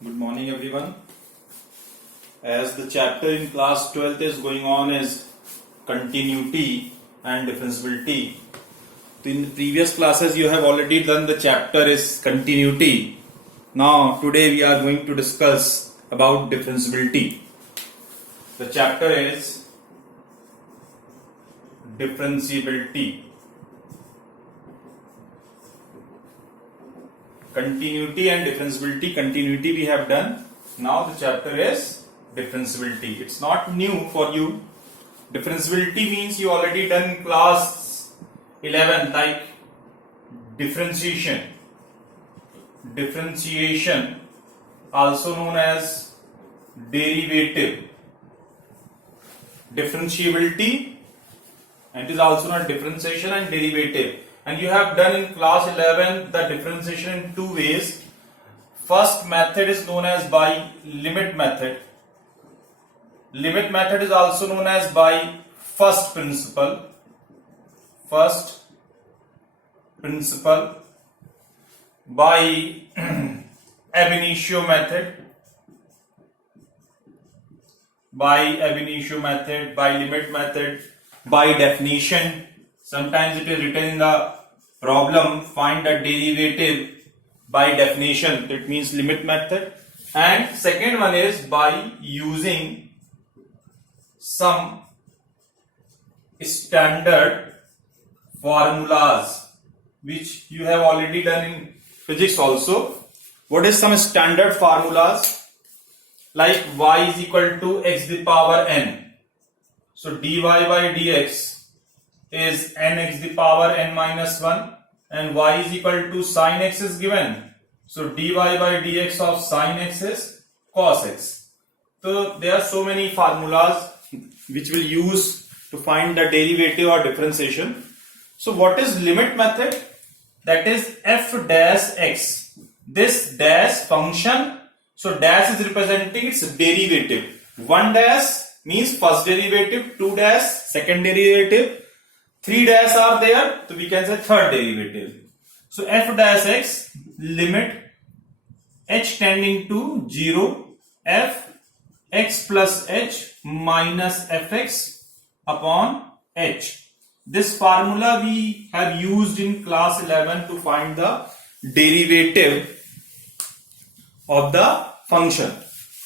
Good morning everyone. As the chapter in class 12th is going on is continuity and differentiability. So in the previous classes you have already done the chapter is continuity. Now today we are going to discuss about differentiability. The chapter is differentiability. Continuity and differentiability. Continuity we have done. Now the chapter is differentiability. It's not new for you. Differentiability means you already done in class 11 like differentiation. Differentiation also known as derivative. Differentiability and it is also known as differentiation and derivative. And you have done in class 11 the differentiation in two ways. First method is known as by limit method. Limit method is also known as by first principle. First principle. By ab initio method. By ab initio method. By limit method. By definition. Sometimes it is written in the problem, find the derivative by definition, that means limit method. And second one is by using some standard formulas which you have already done in physics also. What is some standard formulas? Like y is equal to x to the power n. So dy by dx is nx to the power n minus 1 and y is equal to sin x is given. So dy by dx of sin x is cos x. So there are so many formulas which will use to find the derivative or differentiation. So what is limit method? That is f dash x. This dash function, so dash is representing its derivative. 1 dash means first derivative, 2 dash second derivative, 3 dash are there, so we can say third derivative. So f dash x limit h tending to 0 f x plus h minus fx upon h. This formula we have used in class 11 to find the derivative of the function.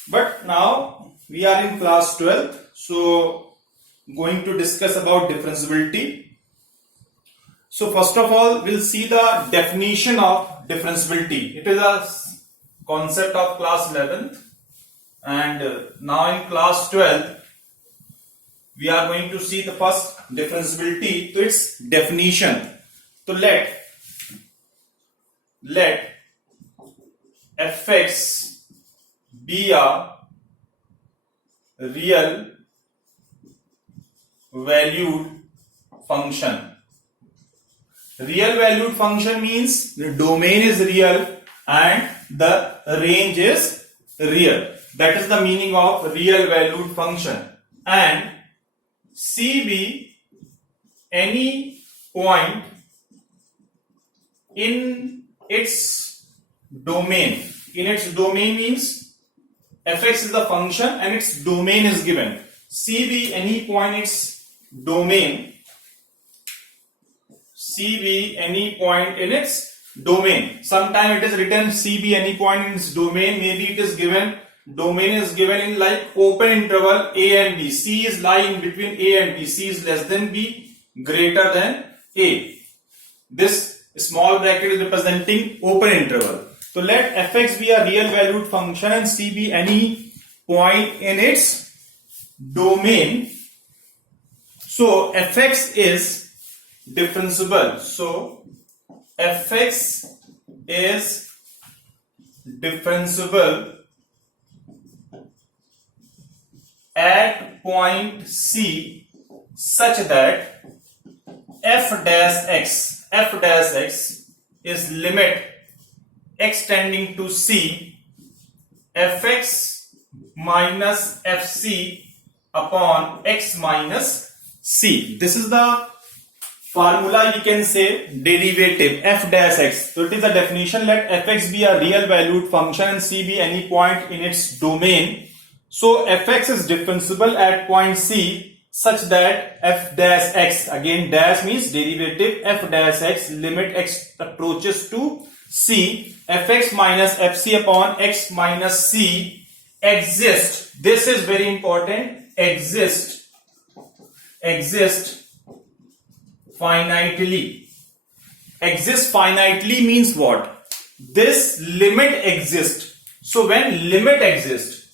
But now we are in class 12, so going to discuss about differentiability. So first of all, we'll see the definition of differentiability. It is a concept of class 11th, and now in class 12, we are going to see the first differentiability to its definition. So let fx be a real valued function. Real valued function means the domain is real and the range is real. That is the meaning of real valued function. And C be any point in its domain. In its domain means fx is the function and its domain is given. C be any point in its domain. C be any point in its domain. Sometimes it is written C be any point in its domain. Maybe it is given, domain is given in like open interval A and B. C is lying between A and B. C is less than B, greater than A. This small bracket is representing open interval. So let fx be a real valued function and C be any point in its domain. So fx is differentiable. So fx is differentiable at point C such that f dash x is limit x tending to C fx minus fc upon x minus c. This is the formula you can say derivative f dash x. So it is the definition, let fx be a real valued function and c be any point in its domain. So fx is differentiable at point c such that f dash x, again dash means derivative, f dash x limit x approaches to c, fx minus fc upon x minus c exist. This is very important. Exist finitely. Exist finitely means what? This limit exists. So when limit exists,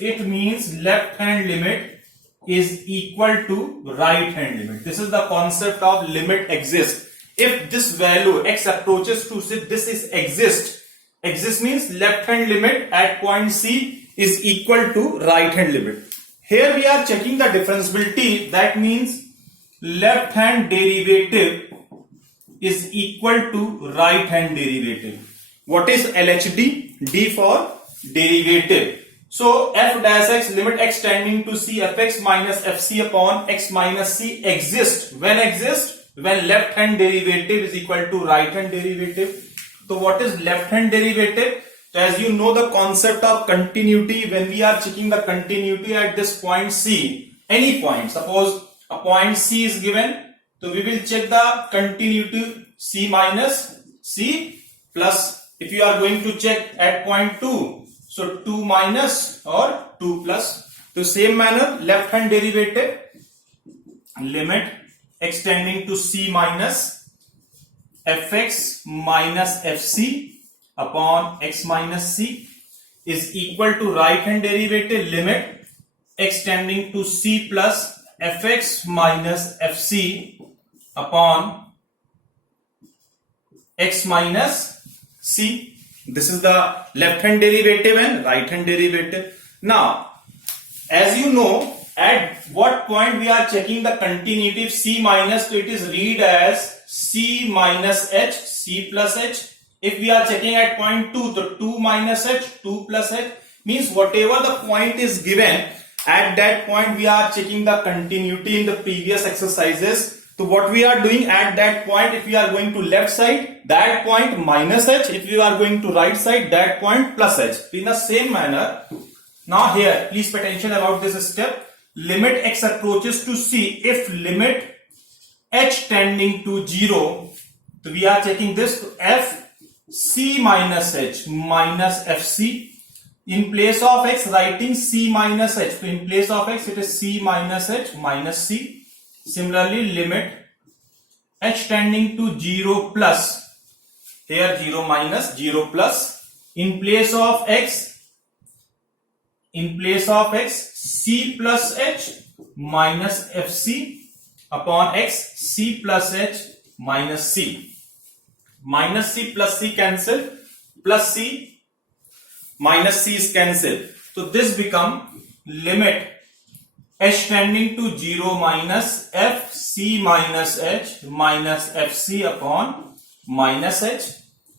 it means left hand limit is equal to right hand limit. This is the concept of limit exists. If this value x approaches to c, this is exist. Exist means left hand limit at point c is equal to right hand limit. Here we are checking the differentiability. That means left hand derivative is equal to right hand derivative. What is LHD? D for derivative. So f dash x limit x tending to c fx minus fc upon x minus c exists. When exists? When left hand derivative is equal to right hand derivative. So what is left hand derivative? So as you know the concept of continuity, when we are checking the continuity at this point c, any point, suppose a point c is given, so we will check the continuity c minus c plus. If you are going to check at point 2, so 2 minus or 2 plus. So same manner left hand derivative, limit x tending to c minus fx minus fc upon x minus c is equal to right hand derivative, limit x tending to c plus fx minus fc upon x minus c. This is the left hand derivative and right hand derivative. Now, as you know, at what point we are checking the continuity of c minus, so it is read as c minus h, c plus h. If we are checking at point 2, so 2 minus h, 2 plus h, means whatever the point is given, at that point we are checking the continuity in the previous exercises. So what we are doing at that point, if we are going to left side, that point minus h, if you are going to right side, that point plus h. In the same manner, now here please pay attention about this step. Limit x approaches to c, if limit h tending to 0, so we are checking this to f c minus h minus fc. In place of x writing c minus h, so in place of x it is c minus h minus c. Similarly, limit h tending to 0 plus, here 0 minus 0 plus. In place of x c plus h minus fc upon x c plus h minus c. Minus c plus c cancel, plus c minus c is cancelled. So this become limit h tending to 0 minus f c minus h minus fc upon minus h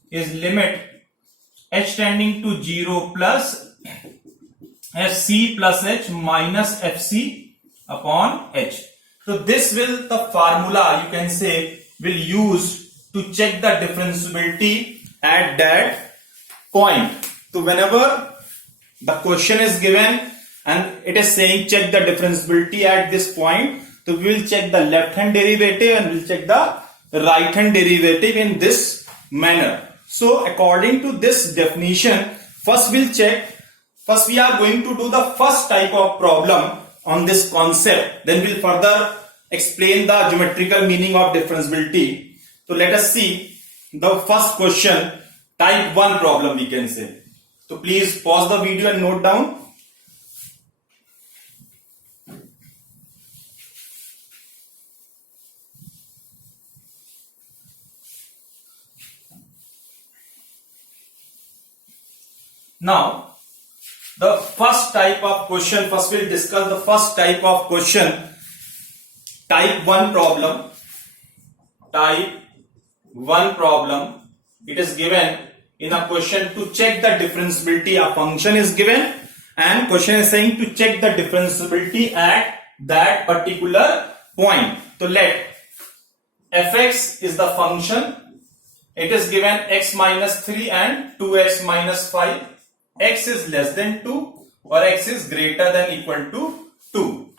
is limit h tending to 0 plus fc plus h minus fc upon h. So this will the formula you can say will use to check the differentiability at that point. So whenever the question is given and it is saying check the differentiability at this point, so we will check the left hand derivative and we will check the right hand derivative in this manner. So according to this definition, first we are going to do the first type of problem on this concept, then we will further explain the geometrical meaning of differentiability. So let us see the first question, type 1 problem we can say. So please pause the video and note down. Now, the first type of question, first we'll discuss the first type of question, type 1 problem. Type 1 problem, it is given in a question to check the differentiability. A function is given and question is saying to check the differentiability at that particular point. So let fx is the function. It is given x minus 3 and 2x minus 5. X is less than 2 or x is greater than equal to 2.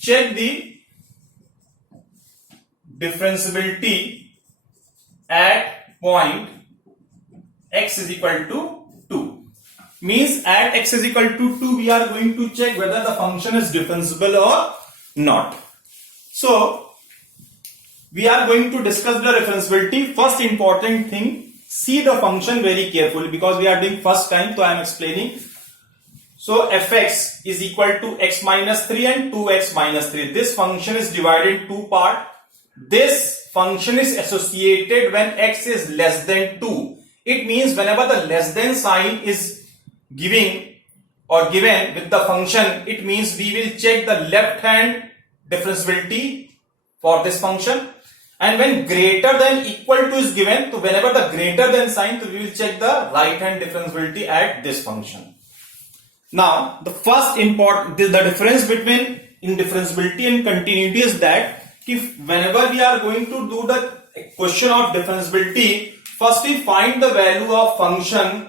Check the differentiability at point x is equal to 2. Means at x is equal to 2 we are going to check whether the function is differentiable or not. So we are going to discuss the differentiability. First important thing, see the function very carefully because we are doing first time, so I am explaining. So fx is equal to x minus 3 and 2x minus 3. This function is divided in two parts. This function is associated when x is less than 2. It means whenever the less than sign is given with the function, it means we will check the left hand differentiability for this function. And when greater than equal to is given, so whenever the greater than sign, so we will check the right hand differentiability at this function. Now, the first important, the difference between indifferentiability and continuity is that if whenever we are going to do the question of differentiability, first we find the value of function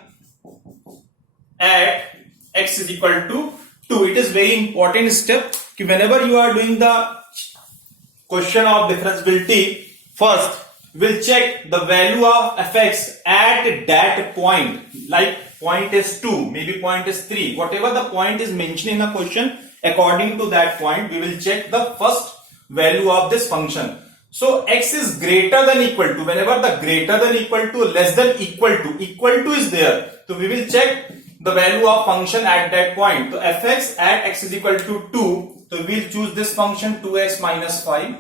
at x is equal to 2. It is very important step. Whenever you are doing the question of differentiability, first we'll check the value of fx at that point. Like point is 2, maybe point is 3. Whatever the point is mentioned in the question, according to that point, we will check the first value of this function. So x is greater than equal to. Whenever the greater than equal to, less than equal to is there, so we will check the value of function at that point. So fx at x is equal to 2. So we will choose this function 2x minus 5.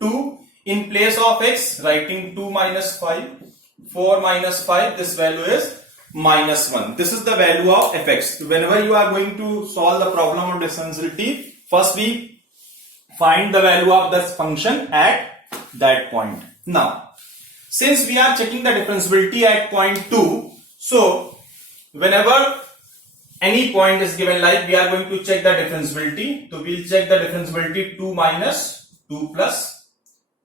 2 in place of x, writing 2 minus 5. 4 minus 5. This value is minus 1. This is the value of fx. So whenever you are going to solve the problem of differentiability, first we find the value of this function at that point. Now, since we are checking the differentiability at point 2, so whenever any point is given, like we are going to check the differentiability, so we will check the differentiability 2 minus, 2 plus,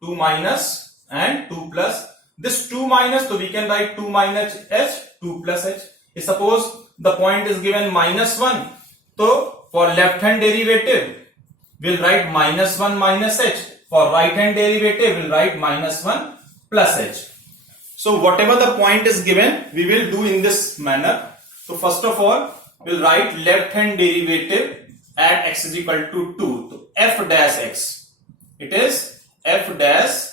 2 minus and 2 plus. This 2 minus, so we can write 2 minus h, 2 plus h. If suppose the point is given minus 1, so for left hand derivative, we'll write minus 1 minus h. For right hand derivative, we'll write minus 1 plus h. So whatever the point is given, we will do in this manner. So first of all, we'll write left hand derivative at x is equal to 2. So f dash x. It is f dash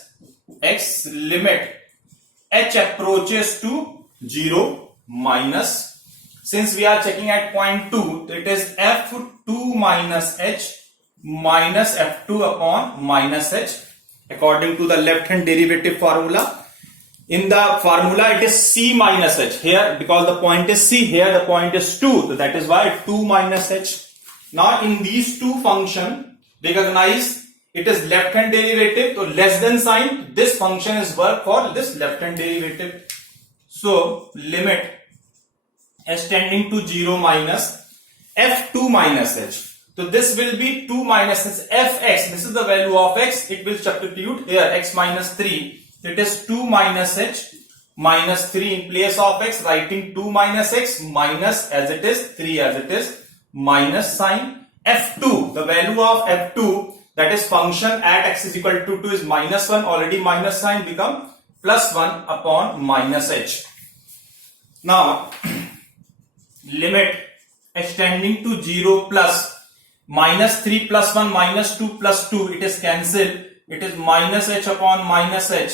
x limit h approaches to 0 minus. Since we are checking at point 2, it is f2 minus h minus f2 upon minus h according to the left hand derivative formula. In the formula it is c minus h. Here because the point is c, here the point is 2, so that is why 2 minus h. Now in these two functions, recognize it is left hand derivative, so less than sign, this function is work for this left hand derivative. So limit h tending to 0 minus f2 minus h. So this will be 2 minus h, fx, this is the value of x, it will substitute here x minus 3. It is 2 minus h minus 3 in place of x, writing 2 minus x minus as it is 3 as it is minus sign f2. The value of f2, that is function at x is equal to 2 is minus 1, already minus sign become plus 1 upon minus h. Now limit h tending to 0 plus minus 3 plus 1 minus 2 plus 2, it is cancelled. It is minus h upon minus h,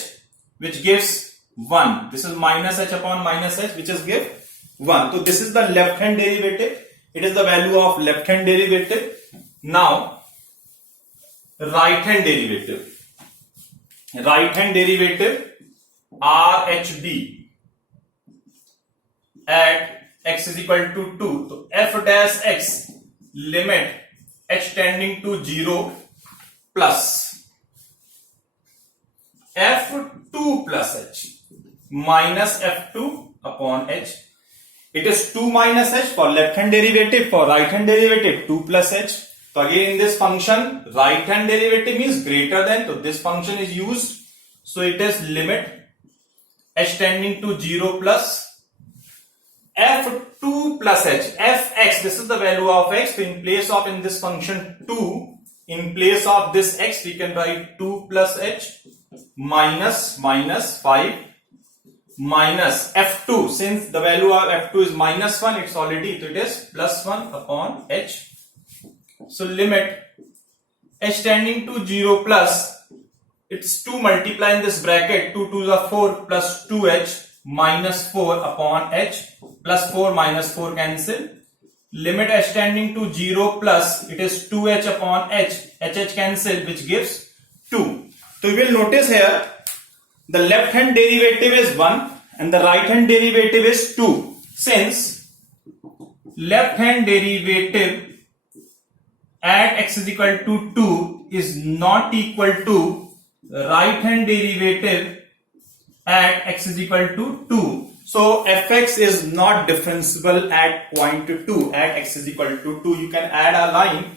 which gives 1. This is minus h upon minus h, which is give 1. So this is the left hand derivative. It is the value of left hand derivative. Now right hand derivative. Right hand derivative RHD at x is equal to 2. So f dash x limit h tending to 0 plus f2 plus h minus f2 upon h. It is 2 minus h for left hand derivative, for right hand derivative 2 plus h. So again in this function, right hand derivative means greater than, so this function is used. So it is limit h tending to 0 plus f2 plus h, fx, this is the value of x. So in place of in this function 2, in place of this x we can write 2 plus h minus 5 minus f2. Since the value of f2 is minus 1, it's already, so it is plus 1 upon h. So limit h tending to 0 plus, it's 2 multiply in this bracket, 2 2 is 4 plus 2h minus 4 upon h, plus 4 minus 4 cancel. Limit h tending to 0 plus, it is 2h upon h cancel, which gives 2. So you will notice here the left hand derivative is 1 and the right hand derivative is 2. Since left hand derivative at x is equal to 2 is not equal to right hand derivative at x is equal to 2. So fx is not differentiable at point 2, at x is equal to 2. You can add a line.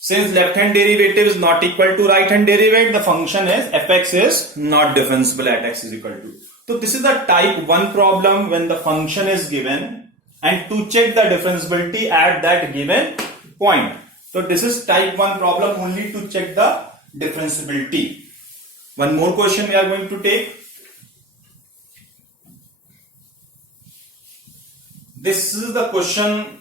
Since left hand derivative is not equal to right hand derivative, the function is fx is not differentiable at x is equal to. So this is the type 1 problem when the function is given and to check the differentiability at that given point. So this is type 1 problem only to check the differentiability. One more question we are going to take. This is the question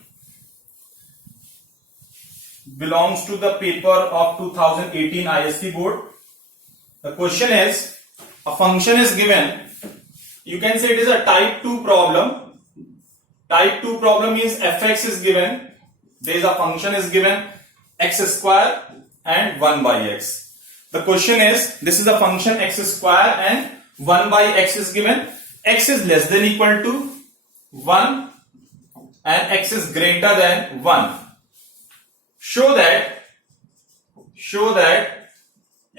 belongs to the paper of 2018 ISC board. The question is, a function is given. You can say it is a type 2 problem. Type 2 problem means fx is given. There is a function is given x square and 1 by x. The question is, this is a function x square and 1 by x is given. X is less than equal to 1 and x is greater than 1. Show that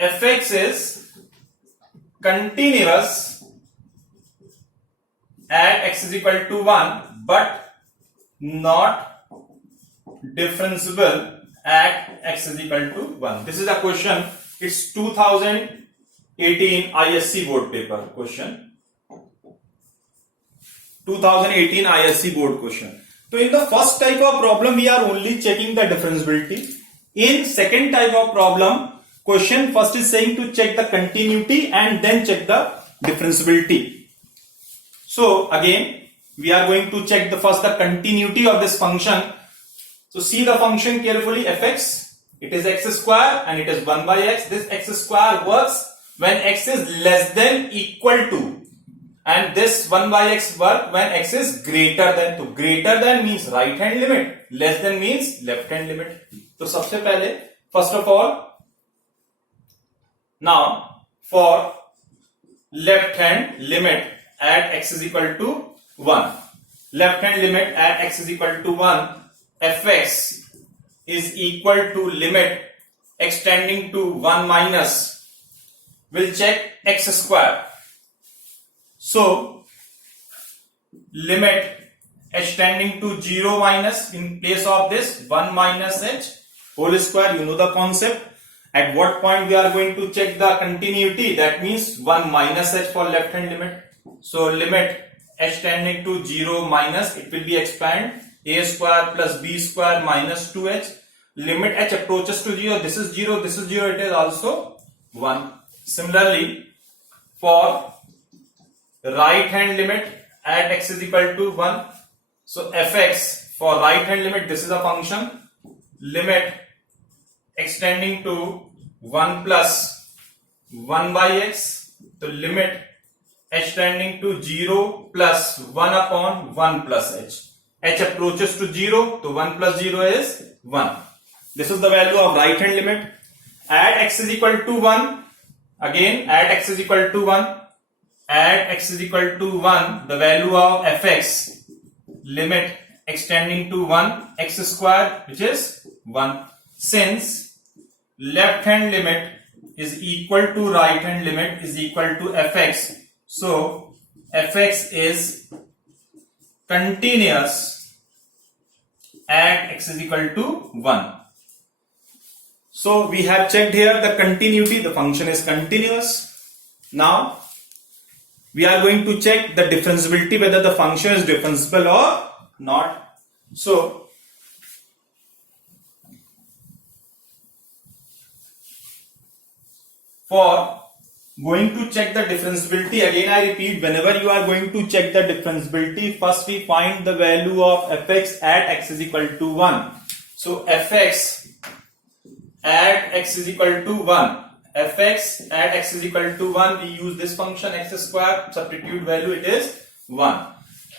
fx is continuous at x is equal to 1 but not differentiable at x is equal to 1. This is a question. It's 2018 ISC board paper question. 2018 ISC board question. So in the first type of problem, we are only checking the differentiability. In second type of problem, question first is saying to check the continuity and then check the differentiability. So again, we are going to check the continuity of this function. So see the function carefully, fx. It is x square and it is 1 by x. This x square works when x is less than equal to. And this 1 by x work when x is greater than. So greater than means right hand limit, less than means left hand limit. So सबसे पहले, first of all, now for left hand limit at x is equal to 1. Left hand limit at x is equal to 1, fx is equal to limit x tending to 1 minus, we'll check x square. So limit h tending to 0 minus, in place of this 1 minus h whole square, you know the concept. At what point we are going to check the continuity? That means 1 minus h for left hand limit. So limit h tending to 0 minus, it will be expand a square plus b square minus 2h. Limit h approaches to 0, this is 0, this is 0, it is also 1. Similarly, for right hand limit at x is equal to 1. So fx for right hand limit, this is a function. Limit x tending to 1 plus 1 by x. So limit h tending to 0 plus 1 upon 1 plus h. H approaches to 0, so 1 plus 0 is 1. This is the value of right hand limit. At x is equal to 1, again at x is equal to 1. At x is equal to 1, the value of fx, limit x tending to 1, x square, which is 1. Since left hand limit is equal to right hand limit is equal to fx, so fx is continuous at x is equal to 1. So we have checked here the continuity, the function is continuous. Now we are going to check the differentiability, whether the function is differentiable or not. So for going to check the differentiability, again I repeat, whenever you are going to check the differentiability, first we find the value of fx at x is equal to 1. So fx at x is equal to 1. Fx at x is equal to 1, we use this function x square, substitute value, it is 1.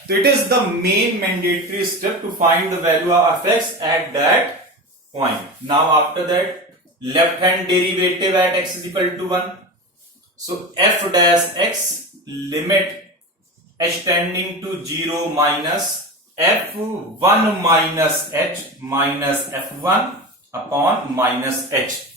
So it is the main mandatory step to find the value of fx at that point. Now after that, left hand derivative at x is equal to 1. So f dash x limit h tending to 0 minus f1 minus h minus f1 upon minus h.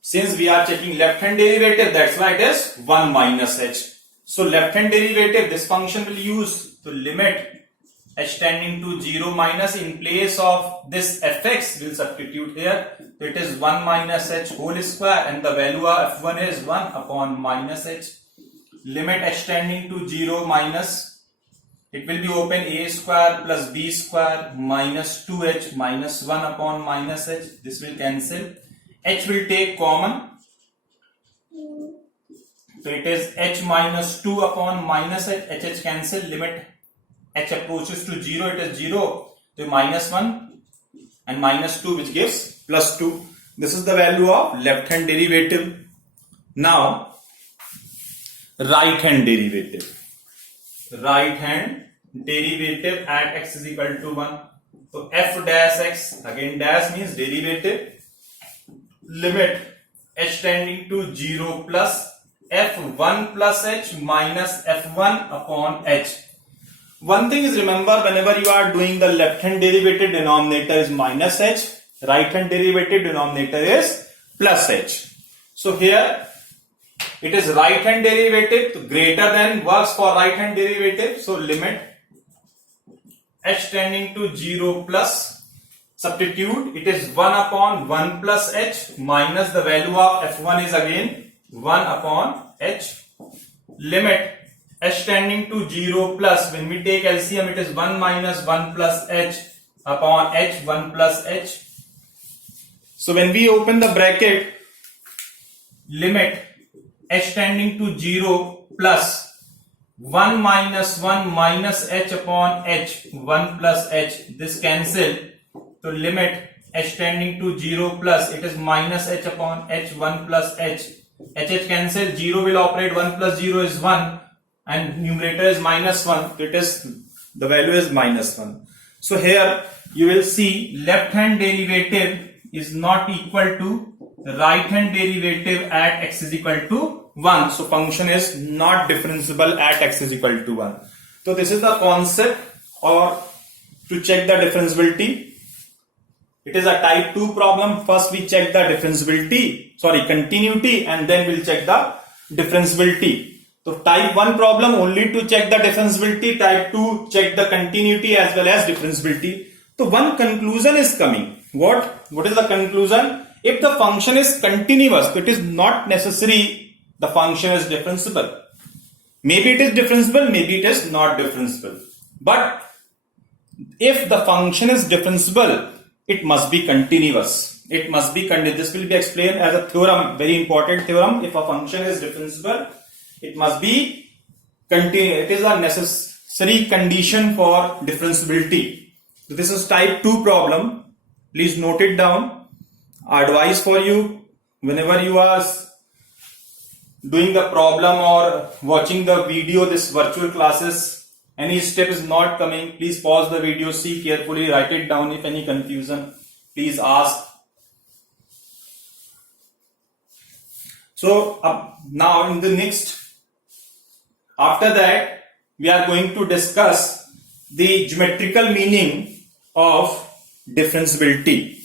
Since we are checking left hand derivative, that's why it is 1 minus h. So left hand derivative, this function will use to limit h tending to 0 minus, in place of this fx will substitute here. So it is 1 minus h whole square, and the value of f1 is 1 upon minus h. Limit h tending to 0 minus, it will be open a square plus b square minus 2h minus 1 upon minus h. This will cancel. H will take common. So it is h minus 2 upon minus h. H cancel. Limit h approaches to 0. It is 0. So minus 1 and minus 2, which gives plus 2. This is the value of left hand derivative. Now right hand derivative. Right hand derivative at x is equal to 1. So f dash x, again dash means derivative, limit h tending to 0 plus f1 plus h minus f1 upon h. One thing is, remember, whenever you are doing the left hand derivative, denominator is minus h, right hand derivative denominator is plus h. So here it is right hand derivative, greater than works for right hand derivative. So limit h tending to 0 plus, substitute, it is 1 upon 1 plus h minus the value of f1 is again 1 upon h. Limit h tending to 0 plus, when we take LCM, it is 1 minus 1 plus h upon h, 1 plus h. So when we open the bracket, limit h tending to 0 plus 1 minus 1 minus h upon h, 1 plus h, this cancel. So limit h tending to 0 plus, it is minus h upon h, 1 plus h. H cancel, 0 will operate, 1 plus 0 is 1, and numerator is minus 1. It is, the value is minus 1. So here you will see left hand derivative is not equal to the right hand derivative at x is equal to 1. So function is not differentiable at x is equal to 1. So this is the concept, or to check the differentiability. It is a type 2 problem. First we check the continuity, and then we'll check the differentiability. So type 1 problem only to check the differentiability, type 2 check the continuity as well as differentiability. So one conclusion is coming. What is the conclusion? If the function is continuous, it is not necessary the function is differentiable. Maybe it is differentiable, maybe it is not differentiable. But if the function is differentiable, it must be continuous. It must be continuous. This will be explained as a theorem, very important theorem. If a function is differentiable, it must be continuous. It is a necessary condition for differentiability. So this is type 2 problem. Please note it down. Advice for you, whenever you are doing the problem or watching the video, this virtual classes, any step is not coming, please pause the video, see carefully, write it down. If any confusion, please ask. So now in the next, after that, we are going to discuss the geometrical meaning of differentiability.